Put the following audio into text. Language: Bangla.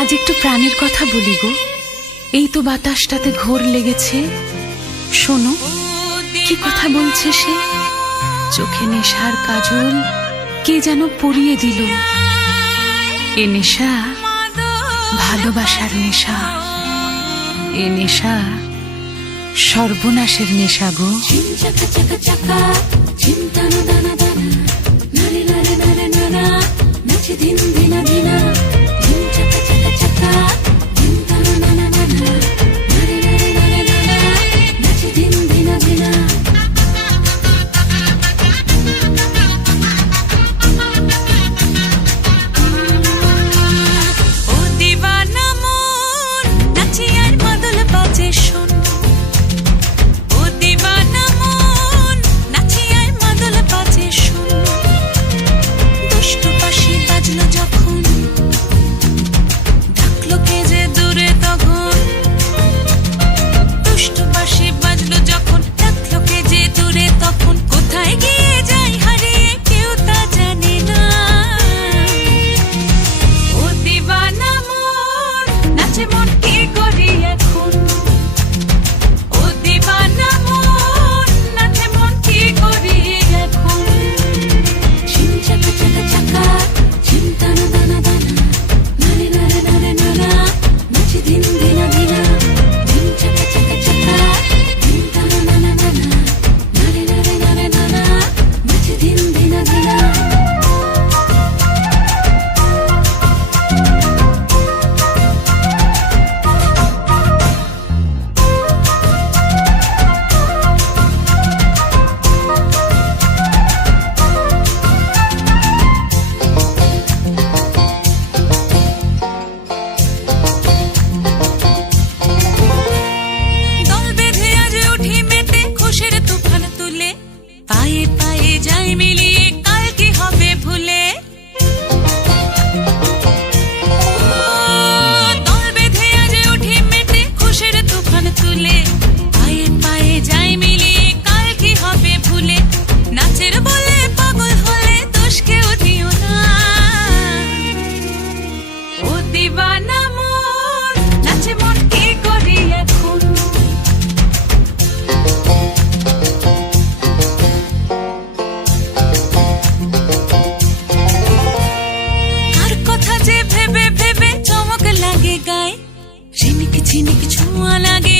আজ একটু প্রাণের কথা বলি গো। এই তো বাতাসটাতে ঘোর লেগেছে, শোনো কি কথা বলছে সে। চোখে নেশার কাজল কে যেন পরিয়ে দিল। এ নেশা ভালোবাসার নেশা, এ নেশা সর্বনাশের নেশা গো। দিন দিনা দিনা চাকা চাকা চাকা দিন তানা নানা নানা নারে নারে নারে নানা নাচে দিন দিনা দিনা। ও দিবানা মন নাচি আর মাদল বাজে শোন। ও দিবানা মন নাচি আর মাদল বাজে শোন। দুষ্টু পাশি বাজলো যখন ডাকলো কে যে দূরে তখন। দুষ্টু পাশি বাজলো যখন ডাকলো কে যে দূরে তখন। কোথায় গিয়ে যাই হারিয়ে কেউ তা জানে না। ও দিবানা মন নাচে মন কি করি এখন। ও দিবানা মন নাচে মন কি করি এখন। ঝিম চাকা চাকা চাকা ঝিম তানা দানা দানা নারে নারে নারে নানা নাচে দিন দিনা দিনা। ঝিম চাকা চাকা চাকা ঝিম তানা দানা দানা নারে নারে নারে নানা নাচে দিন দিনা দিনা। দল বেঁধে আজ উঠি মেতে খুশির তুফান তুলে। পায়ে পায়ে যাই মিলিয়ে কাল কি হবে ভুলে। দল বেঁধে আজ উঠি মেতে খুশির তুফান তুলে। পায়ে পায়ে যাই মিলিয়ে কাল কি হবে ভুলে। নাচের বলে পাগল হলে দোষ কেউ দিও না। ও দিবানা মন নাচে মন কি করি এখন। কার কথা যে ভেবে ভেবে চমক লাগে গায়ে। ঝিনিক ঝিনিক ছোঁয়া লাগে